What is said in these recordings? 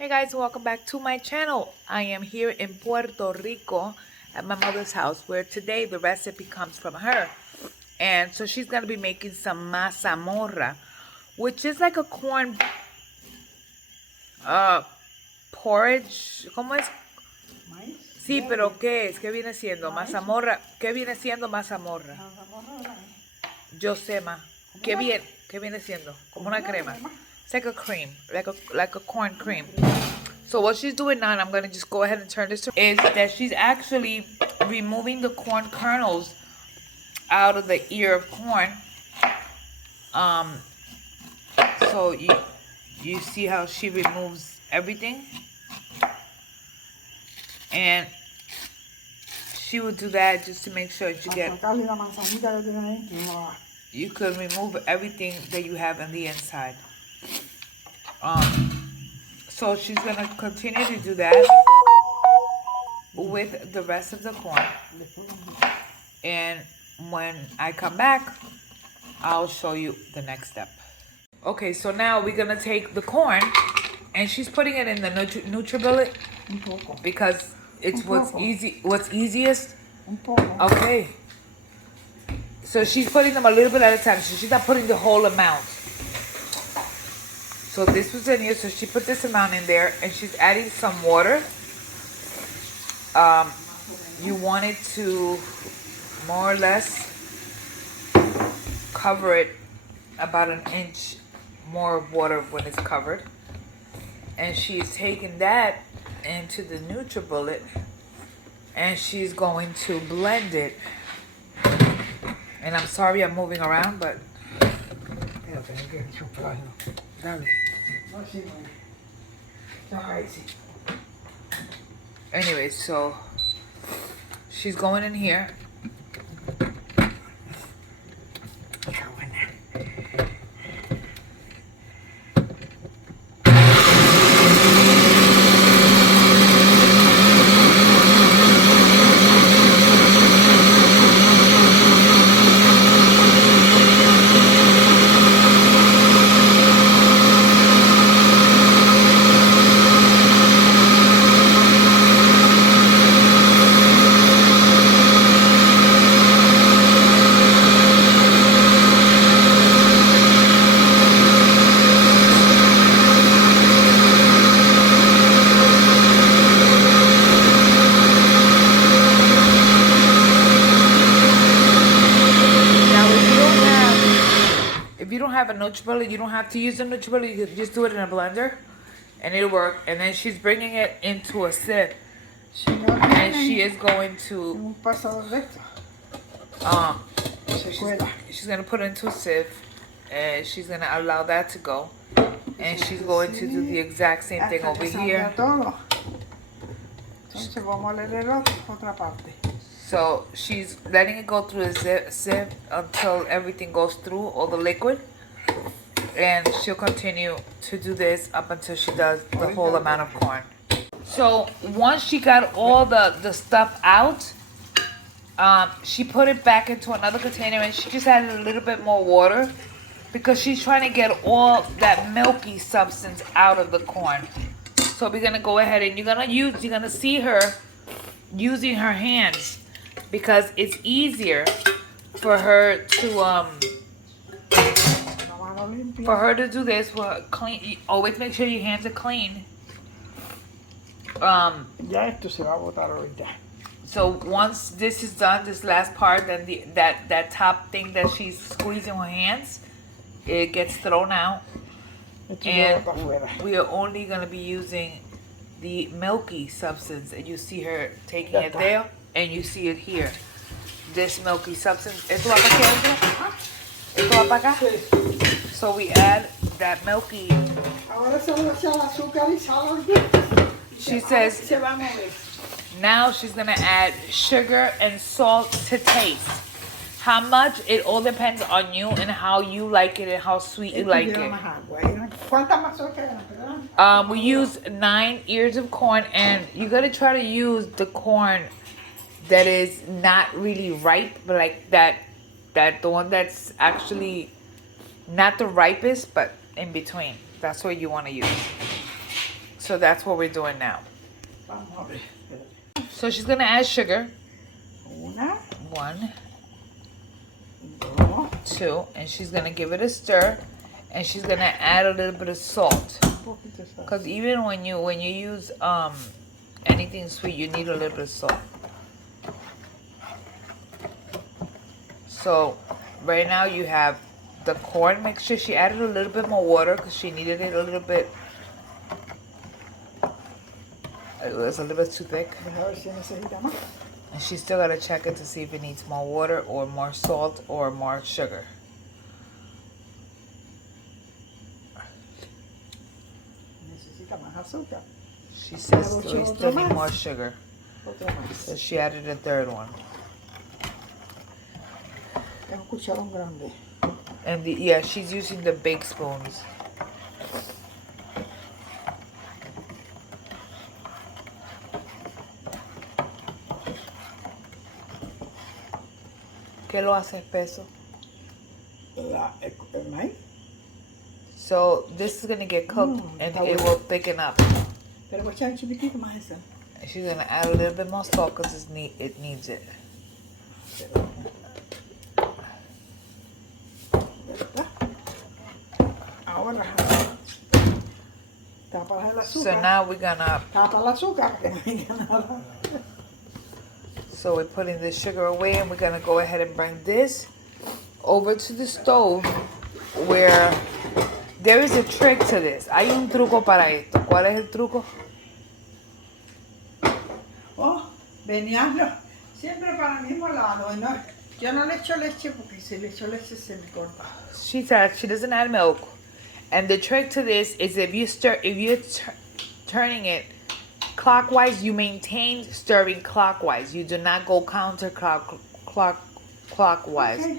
Hey guys, welcome back to my channel. I am here in Puerto Rico at my mother's house, where today the recipe comes from her. And so she's going to be making some mazamorra, which is like a corn porridge. ¿Cómo es? ¿Maíz? Sí, pero ¿qué es? ¿Qué viene siendo? Mazamorra. ¿Qué viene siendo mazamorra? Mazamorra. Yo sé, ma. ¿Qué viene siendo? Como una crema. It's like a cream, like a corn cream. So what she's doing now, and I'm gonna just go ahead and turn this to, is that she's actually removing the corn kernels out of the ear of corn. So you see how she removes everything, and she would do that just to make sure that you could remove everything that you have on the inside. So she's gonna continue to do that with the rest of the corn, and when I come back, I'll show you the next step. Okay, so now we're gonna take the corn, and she's putting it in the NutriBullet because it's what's easiest. Okay. So she's putting them a little bit at a time. So she's not putting the whole amount. So this was in here, so she put this amount in there, and she's adding some water. You want it to more or less cover it about an inch more of water when it's covered. And she's taking that into the NutriBullet, and she's going to blend it. And I'm sorry I'm moving around, but anyway, so she's going in here. If you don't have a NutriBullet, you don't have to use a NutriBullet. You can just do it in a blender, and it'll work. And then she's bringing it into a sieve, and she is going to she's gonna put it into a sieve, and she's gonna allow that to go, and she's going to do the exact same thing over here. So she's letting it go through the sieve until everything goes through, all the liquid. And she'll continue to do this up until she does the whole amount of corn. So once she got all the stuff out, she put it back into another container, and she just added a little bit more water because she's trying to get all that milky substance out of the corn. So we're gonna go ahead, and you're gonna see her using her hands, because it's easier for her to do this. Clean. Always make sure your hands are clean. So once this is done, this last part, then that top thing that she's squeezing her hands, it gets thrown out, and we are only gonna be using the milky substance. And you see her taking it there, and you see it here. This milky substance. ¿Esto va para acá? ¿Esto va para acá? So we add that milky. She says now she's gonna add sugar and salt to taste. How much? It all depends on you and how you like it and how sweet you like it. We use 9 ears of corn, and you gotta try to use the corn that is not really ripe, but like the one that's actually not the ripest, but in between. That's what you want to use. So that's what we're doing now. Vamos a ver. So she's gonna add sugar. Una, 1, dos, 2, and she's gonna give it a stir, and she's gonna add a little bit of salt. un poquito de sal. Cause even when you use anything sweet, you need a little bit of salt. So right now you have the corn mixture. She added a little bit more water because she needed it a little bit. It was a little bit too thick. Deja ver si necesita más. And she's still gotta check it to see if it needs more water or more salt or more sugar. Necesita más azúcar. She says we still need more sugar. Otra más. So she added a third one. Es un cucharón grande. And yeah, she's using the big spoons. ¿Qué lo hace espeso? El maíz. So this is gonna get cooked and it will thicken up. Pero voy a echar un chiquitito más de sal. And she's gonna add a little bit more salt because it needs it. Ahora tapa el azúcar. So now we're gonna. Tapa el azúcar que no venga nada. So we're putting the sugar away and we're gonna go ahead and bring this over to the stove where there is a trick to this. Hay un truco para esto. ¿Cuál es el truco? Oh, venían siempre para el mismo lado. No, yo no le echo leche porque si le echo leche se me corta. She said she doesn't add milk. And the trick to this is if you're turning it clockwise, you maintain stirring clockwise. You do not go clockwise. Okay.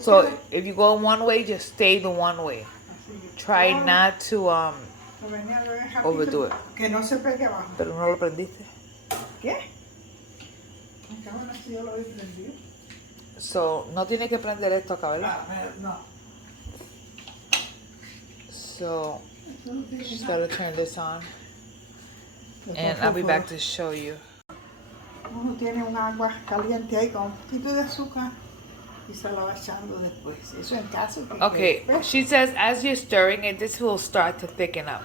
So if you go one way, just stay the one way. Try not to overdo it. Que no se pegue abajo. Pero no lo prendiste. ¿Qué? Bueno, si yo lo he prendido. So no tiene que prender esto acá, ¿verdad? No. So just gotta turn this on. And I'll be back to show you. Uno tiene un agua caliente ahí con un poquito de azúcar y se la va echando después. Eso en caso que Okay, she says as you're stirring it, this will start to thicken up.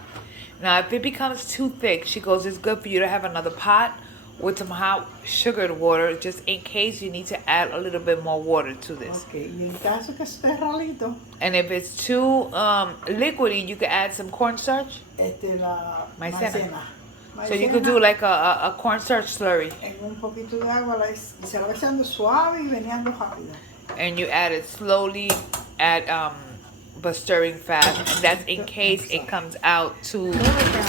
Now, if it becomes too thick, she goes, it's good for you to have another pot with some hot sugared water, just in case you need to add a little bit more water to this. Okay, y en caso que esté ralito, And if it's too liquidy, you can add some cornstarch. la Maicena. So you could do like a cornstarch slurry. En un poquito de agua y se la va echando suave y meneando rápido. And you add it slowly, but stirring fast. And that's in case it comes out too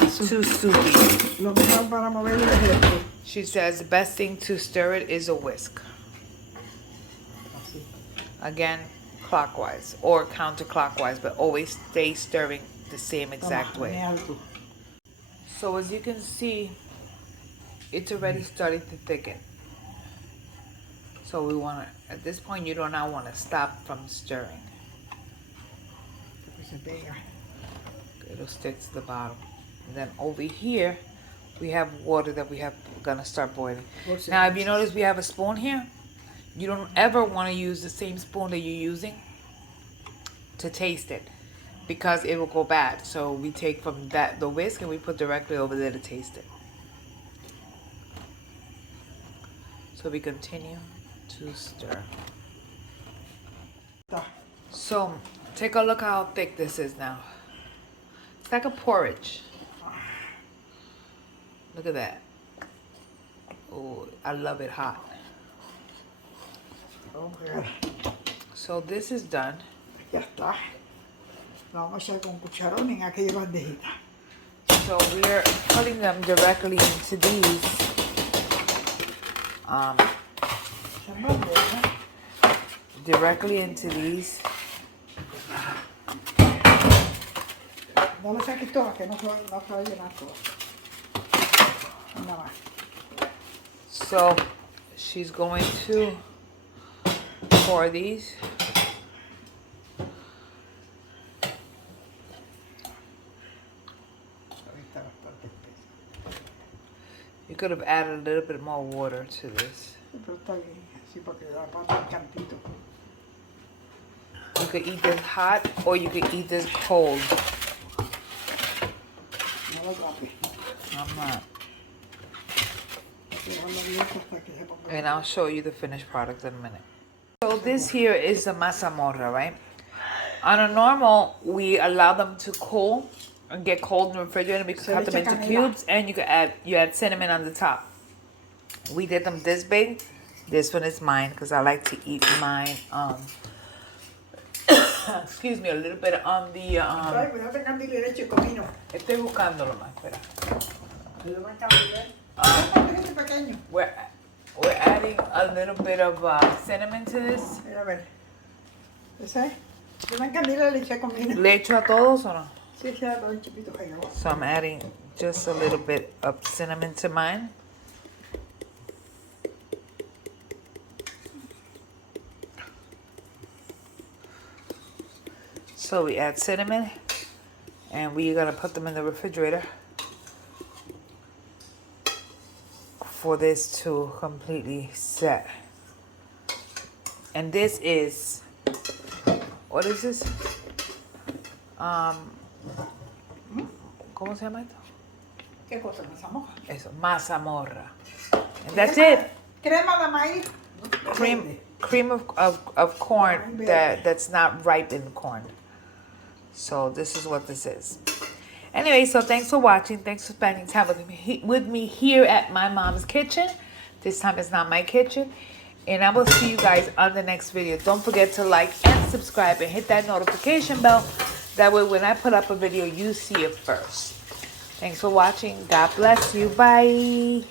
soupy. Lo mejor para moverlo es esto. She says the best thing to stir it is a whisk. Así. Again, clockwise or counterclockwise, but always stay stirring the same exact way. Menea tú. So as you can see, it's already starting to thicken. So we want to, at this point, you do not want to stop from stirring. Se pega. It'll stick to the bottom. And then over here, we have water that we have gonna start boiling. Now, if you notice, we have a spoon here. You don't ever want to use the same spoon that you're using to taste it, because it will go bad. So we take from the whisk and we put directly over there to taste it. So we continue to stir. So take a look how thick this is now. It's like a porridge. Look at that. Oh, I love it hot. So this is done. Ya está. Lo vamos a echar con un cucharón en aquella bandejita. So we're putting them directly into these. Directly into these. No le saques todas, que no se va a llenar todas. Nada más. So she's going to pour these. Ahorita bastante espesa. You could have added a little bit more water to this. Pero está bien, así porque la pata el cantito. You could eat this hot or you could eat this cold. No lo tapes. I'm not. Dejarlo abierto hasta que se ponga. And I'll show you the finished product in a minute. So this here is the mazamorra, right? On a normal, we allow them to cool and get cold in the refrigerator. We can cut them into cubes, and you add cinnamon on the top. We did them this big. This one is mine because I like to eat mine. Excuse me, a little bit on the. Ay, cuidado, candil y leche comino. Estoy buscándolo más. Espera. Pequeño. We're adding a little bit of cinnamon to this. Mira, a ver. ¿Ese? ¿Le dan candil y leche comino? ¿Le echo a todos o no? Sí, se da todo el chipito ahí abajo. So I'm adding just a little bit of cinnamon to mine. So we add cinnamon and we're gonna put them in the refrigerator for this to completely set. And this is, what is this? ¿Cómo se llama esto? ¿Qué cosa? ¿Mazamorra? Eso, mazamorra. And that's it. Crema de maíz. Cream of corn that's not ripened corn. So this is what this is. Anyway, so thanks for watching. Thanks for spending time with me here at my mom's kitchen. This time it's not my kitchen. And I will see you guys on the next video. Don't forget to like and subscribe and hit that notification bell. That way when I put up a video, you see it first. Thanks for watching. God bless you. Bye.